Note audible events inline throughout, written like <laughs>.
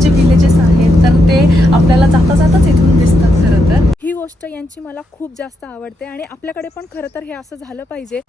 जे विलेजेस आहेत तर ते आपल्याला जाता जाताच इथून दिसतात खरं तर. ही गोष्ट यांची मला खूप जास्त आवडते आणि आपल्याकडे पण खरं तर हे असं झालं पाहिजे.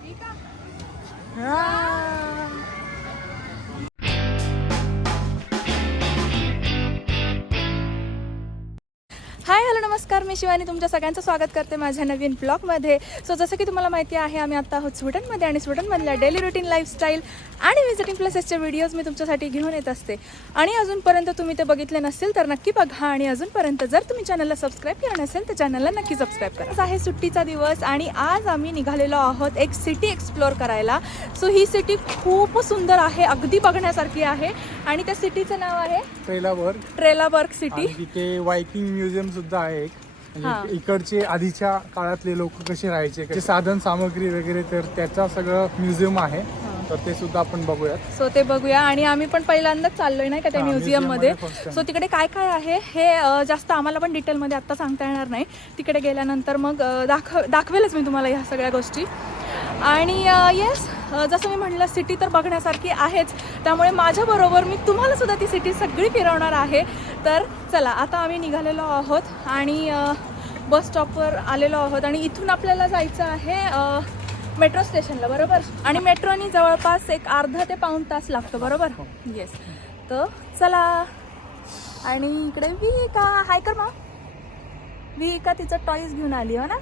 हाय हॅलो नमस्कार. मी शिवानी. तुमच्या सगळ्यांचं स्वागत करते माझ्या नवीन ब्लॉगमध्ये. सो जसं की तुम्हाला माहिती आहे आम्ही आता आहोत स्वीडनमध्ये आणि स्वीडनमधल्या डेली रुटीन लाईफस्टाईल आणि विजिटिंग प्लेसेसचे व्हिडिओज मी तुमच्यासाठी घेऊन येत असते. आणि अजूनपर्यंत तुम्ही ते बघितले नसतील तर नक्की बघा. आणि अजूनपर्यंत जर तुम्ही चॅनलला सबस्क्राईब केलं नसेल तर चॅनलला नक्की सबस्क्राईब करा. आहे सुट्टीचा दिवस आणि आज आम्ही निघालेलो आहोत एक सिटी एक्सप्लोअर करायला. सो ही सिटी खूप सुंदर आहे अगदी बघण्यासारखी आहे. आणि त्या सिटीचं नाव आहे ट्रेलावर. ट्रेलाबर्ग सिटी तिथे वायकिंग म्युझियम सुद्धा आहे एक. म्हणजे इकडचे आधीच्या काळातले लोक कसे राहायचे कसे साधन सामग्री वगैरे तर त्याचा सगळं म्युझियम आहे. तर ते सुद्धा आपण बघूयात. सो ते बघूया. आणि आम्ही पण पहिल्यांदाच चाललोय नाही का त्या म्युझियममध्ये. सो तिकडे काय काय आहे हे जास्त आम्हाला पण डिटेलमध्ये आता सांगता येणार नाही. तिकडे गेल्यानंतर मग दाखव दाखवेलच मी तुम्हाला ह्या सगळ्या गोष्टी. आणि येस जसं मी म्हणलं सिटी तर बघण्यासारखी आहेच. त्यामुळे माझ्याबरोबर मी तुम्हाला सुद्धा ती सिटी सगळी फिरवणार आहे. तर चला आता आम्ही निघालेलो आहोत आणि बस स्टॉपवर आलेलो आहोत आणि इथून आपल्याला जायचं आहे मेट्रो स्टेशनला बरोबर? आणि मेट्रोनी जवळपास एक अर्धा ते पाऊण तास लागतो बरोबर? येस तर चला. आणि इकडे विहिका. हाय कर मग विहिका तिचं टॉईज घेऊन आली हो ना?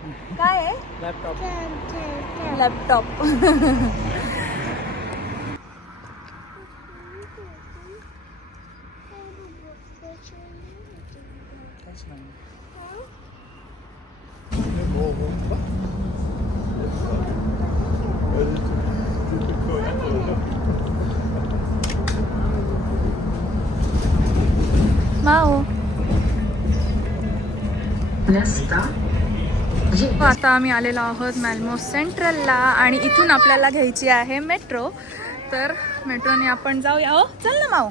<laughs> काय आहे? लॅपटॉप लॅपटॉप <laughs> माओ. आता आम्ही आलेलो आहोत मॅल्मो सेंट्रलला आणि इथून आपल्याला घ्यायची आहे मेट्रो. तर मेट्रोने आपण जाऊया. हो चल ना माऊ.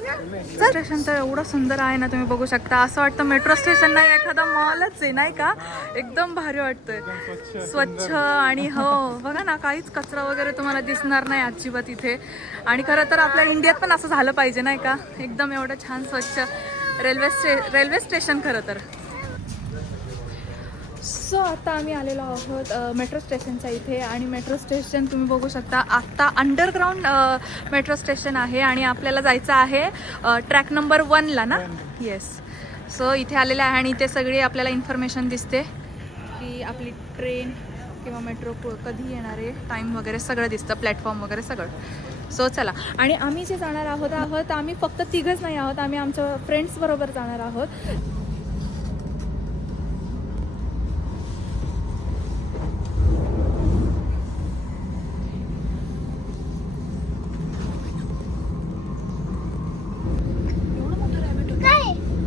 चल. स्टेशन तर एवढं सुंदर आहे ना तुम्ही बघू शकता. असं वाटतं मेट्रो स्टेशन नाही एखादा मॉलच आहे नाही का? एकदम भारी वाटतंय. स्वच्छ आणि हो बघा ना काहीच कचरा वगैरे तुम्हाला दिसणार नाही अजिबात इथे. आणि खरं तर आपल्या इंडियात पण असं झालं पाहिजे नाही का? एकदम एवढं छान स्वच्छ रेल्वे स्टे रेल्वे स्टेशन खरं तर. सो आता आम्ही आलेलो आहोत मेट्रो स्टेशनच्या इथे आणि मेट्रो स्टेशन तुम्ही बघू शकता आत्ता अंडरग्राऊंड मेट्रो स्टेशन आहे आणि आपल्याला जायचं आहे ट्रॅक नंबर वनला ना? येस सो इथे आलेले आहे आणि इथे सगळी आपल्याला इन्फॉर्मेशन दिसते की आपली ट्रेन किंवा मेट्रो कधी येणार आहे टाईम वगैरे सगळं दिसतं प्लॅटफॉर्म वगैरे सगळं. सो चला. आणि आम्ही जे जाणार आहोत आहोत आम्ही फक्त तिघच नाही आहोत आम्ही आमच्या फ्रेंड्सबरोबर जाणार आहोत.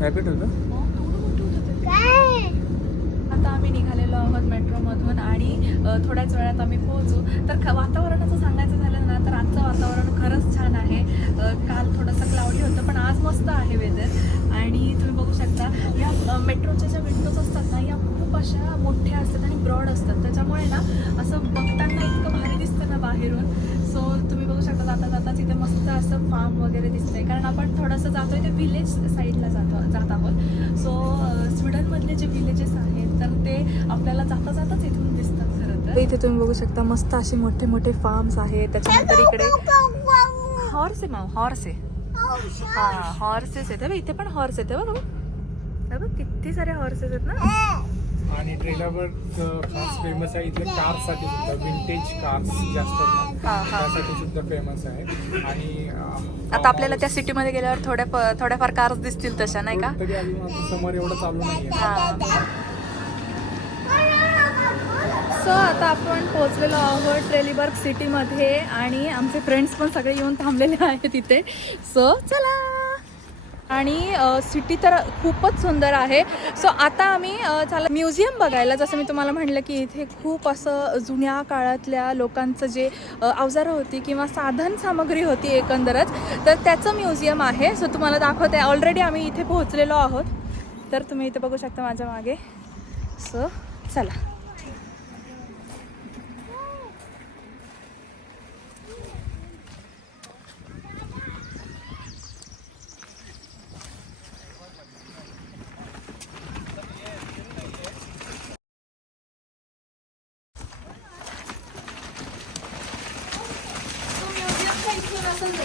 रॅपिड होतं? आता आम्ही निघालेलो आहोत मेट्रोमधून आणि थोड्याच वेळात आम्ही पोहोचू. तर ख वातावरणाचं सांगायचं झालं ना तर आजचं वातावरण खरंच छान आहे. काल थोडंसं क्लाउडी होतं पण आज मस्त आहे वेदर आणि तुम्ही बघू शकता या मेट्रोच्या ज्या विंडोज असतात ना या खूप अशा मोठ्या असतात आणि ब्रॉड असतात. त्याच्यामुळे ना जाता जाताच इथे मस्त असं फार्म वगैरे दिसतंय. कारण आपण थोडंसं जातोय ते विलेज साईडला जातो जात आहोत. सो स्वीडनमधले जे विलेजेस आहेत तर ते आपल्याला जाता जाताच इथून दिसतात खरं तर. इथे तुम्ही बघू शकता मस्त असे मोठे मोठे फार्म्स आहेत. त्याच्यानंतर इकडे हॉर्स आहे माव हॉर्स आहे. हा हॉर्सेस आहेत. हे बघ, इथे पण हॉर्स आहेत. हे बघ बघ किती सारे हॉर्सेस आहेत ना. आणि ट्रेलावर खास फेमस आहे. इथले कार्ससाठी सुद्धा विंटेज कार्स जास्त. त्यासाठी सुद्धा फेमस आहे. आणि आता आपल्याला त्या सिटीमध्ये गेल्यावर थोड्या थोड्याफार कार्स दिसतील तशा नाही का? तरी अजून आता समोर एवढं चालू सो आता आपण पोहोचलेलो आहोत ट्रेलिबर्ग सिटीमध्ये आणि आमचे फ्रेंड्स पण सगळे येऊन थांबलेले आहेत तिथे सो चला. आणि सिटी तर खूपच सुंदर आहे. सो आता आम्ही चाल म्युझियम बघायला. जसं मी तुम्हाला म्हटलं की इथे खूप असं जुन्या काळातल्या लोकांचं जे अवजारं होती किंवा साधन सामग्री होती एकंदरच तर त्याचं म्युझियम आहे. सो तुम्हाला दाखवते. ऑलरेडी आम्ही इथे पोहोचलेलो आहोत. तर तुम्ही इथे बघू शकता माझ्या मागे. सो चला.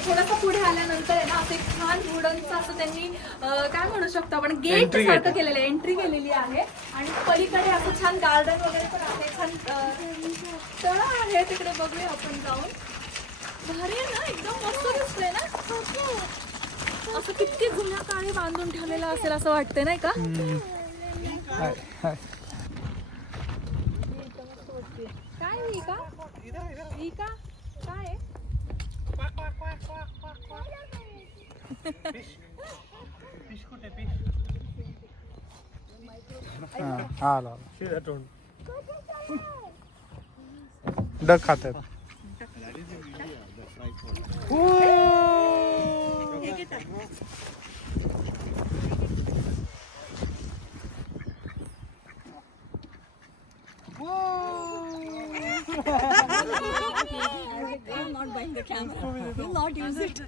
पुढे आल्यानंतर आहे ना असं एक छान वुडनचं असं त्यांनी अं, काय म्हणू शकतो आपण गेट Entry gate सारखं आहे. केलेलं एंट्री केलेली आहे. आणि पलीकडे असं छान गार्डन वगैरे पण आहे छान अं, तळं आहे तिकडे बघूया आपण जाऊन. भारी आहे ना एकदम मस्त दिसतंय ना? असं किती जुन्या काळी बांधून ठेवलेलं असेल असं वाटतंय नाही का? हाय, हाय. काय ही का ही का काय आहे? हा, हा आला, आला. डक खातात I'm not buying the camera. He'll not use it.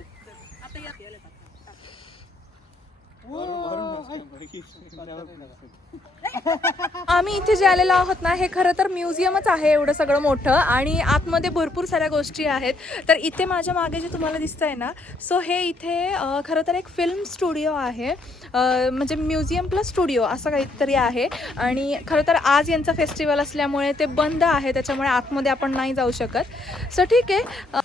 आम्ही इथे जे आलेलो आहोत ना हे खरं तर म्युझियमच आहे एवढं सगळं मोठं आणि आतमध्ये भरपूर साऱ्या गोष्टी आहेत. तर इथे माझ्या मागे जे तुम्हाला दिसतं आहे ना सो हे इथे खरं तर एक फिल्म स्टुडिओ आहे. म्हणजे म्युझियम प्लस स्टुडिओ असं काहीतरी आहे. आणि खरं तर आज यांचा फेस्टिवल असल्यामुळे ते बंद आहे त्याच्यामुळे आतमध्ये आपण नाही जाऊ शकत. सो ठीक आहे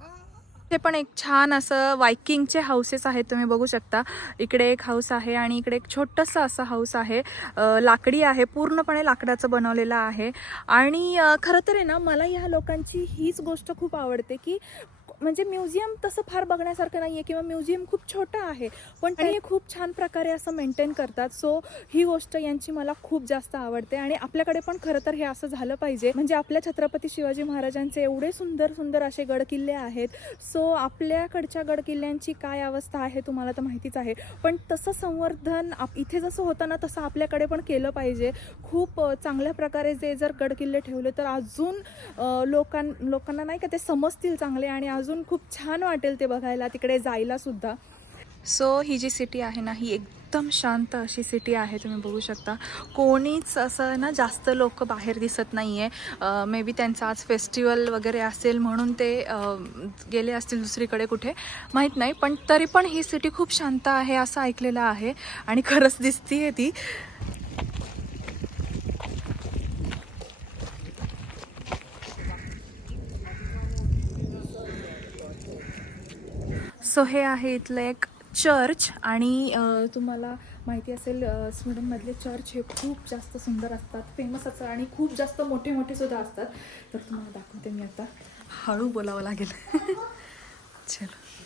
अं, ते पण एक छान असं वायकिंगचे हाऊसेस आहेत तुम्ही बघू शकता. इकडे एक हाऊस आहे आणि इकडे एक छोटंसं असं हाऊस आहे. अं, लाकडी आहे पूर्णपणे लाकडाचं बनवलेलं आहे. आणि अं, खरं तर आहे ना मला ह्या लोकांची हीच गोष्ट खूप आवडते की म्हणजे म्युझियम तसं फार बघण्यासारखं नाही आहे किंवा म्युझियम खूप छोटं आहे पण ते खूप छान प्रकारे असं मेंटेन करतात. सो ही गोष्ट यांची मला खूप जास्त आवडते आणि आपल्याकडे पण खरं तर हे असं झालं पाहिजे. म्हणजे आपल्या छत्रपती शिवाजी महाराजांचे एवढे सुंदर सुंदर असे गडकिल्ले आहेत. सो आपल्याकडच्या गडकिल्ल्यांची काय अवस्था आहे तुम्हाला तर माहितीच आहे. पण तसं संवर्धन आप इथे जसं होतं ना तसं आपल्याकडे पण केलं पाहिजे. खूप चांगल्या प्रकारे जे जर गडकिल्ले ठेवले तर अजून लोकां लोकांना नाही का ते समजतील चांगले आणि अजून अजून खूप छान वाटेल ते बघायला तिकडे जायला सुद्धा. सो ही जी सिटी आहे ना ही एकदम शांत अशी सिटी आहे तुम्ही बघू शकता. कोणीच असं ना जास्त लोक बाहेर दिसत नाही आहे मे बी त्यांचं आज फेस्टिवल वगैरे असेल म्हणून ते गेले असतील दुसरीकडे कुठे माहीत नाही. पण तरी पण ही सिटी खूप शांत आहे असं ऐकलेलं आहे. आणि खरंच दिसतीये ती. सो हे आहे इथलं एक चर्च आणि तुम्हाला माहिती असेल स्वीडनमधले चर्च हे खूप जास्त सुंदर असतात फेमस असतात आणि खूप जास्त मोठे मोठे सुद्धा असतात. तर तुम्हाला दाखवते मी आता. हळू बोलावं लागेल. <laughs> चलो.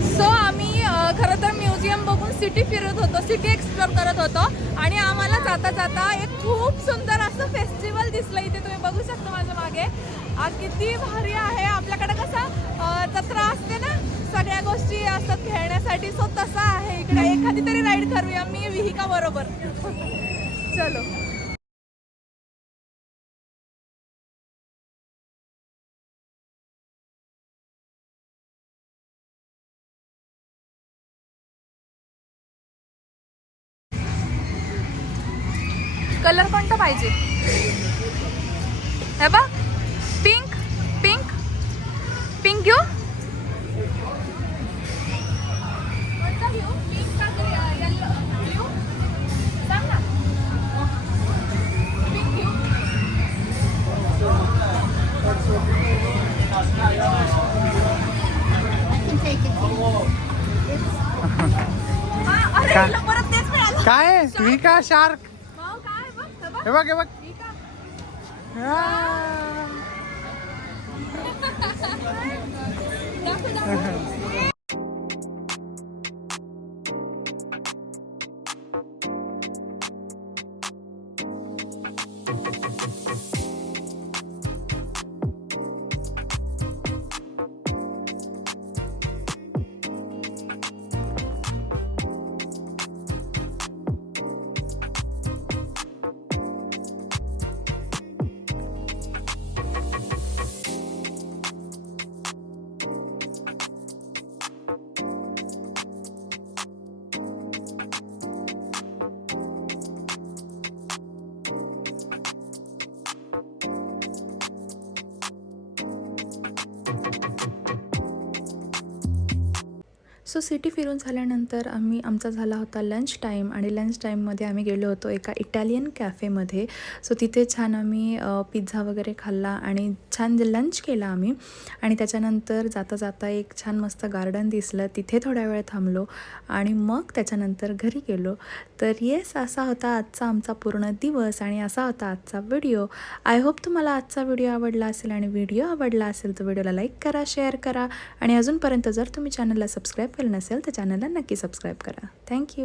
सो आम्ही अ, खरं तर म्युझियम बघून सिटी फिरत होतो सिटी एक्सप्लोर करत होतो. आणि आम्हाला जाता जाता एक खूप सुंदर असं फेस्टिवल दिसलं इथे. तुम्ही बघू शकता माझ्या मागे. किती भारी आहे. आपल्याकडे कसं जत्रा असते ना सगळ्या गोष्टी असतात खेळण्यासाठी सो तसा आहे. इकडे एखादी तरी राईड करूया मी विहिका बरोबर. चलो. कलर कोणता पाहिजे? हे बघ. Pink pink. पिंक घेऊ? <laughs> हा काय? आहे? मी का shark Hebat, hebat. Ikan. Ya. Ah. So city फिरून झाल्यानंतर आम्ही आमचा झाला होता लंच टाईम आणि लंच टाईममध्ये आम्ही गेलो होतो एका इटालियन कॅफेमध्ये सो तिथे छान आम्ही पिझ्झा वगैरे खाल्ला आणि छान लंच केला आम्ही. आणि त्याच्यानंतर जाता जाता एक छान मस्त गार्डन दिसलं. तिथे थोड्या वेळ थांबलो आणि मग त्याच्यानंतर घरी गेलो. तर येस असा होता आजचा आमचा पूर्ण दिवस आणि असा होता आजचा व्हिडिओ आय होप तुम्हाला आजचा व्हिडिओ आवडला असेल आणि व्हिडिओ आवडला असेल तर व्हिडिओला लाईक करा शेअर करा आणि अजूनपर्यंत जर तुम्ही चॅनलला सबस्क्राईब नसेल तर चॅनलला नक्की सबस्क्राईब करा. थँक्यू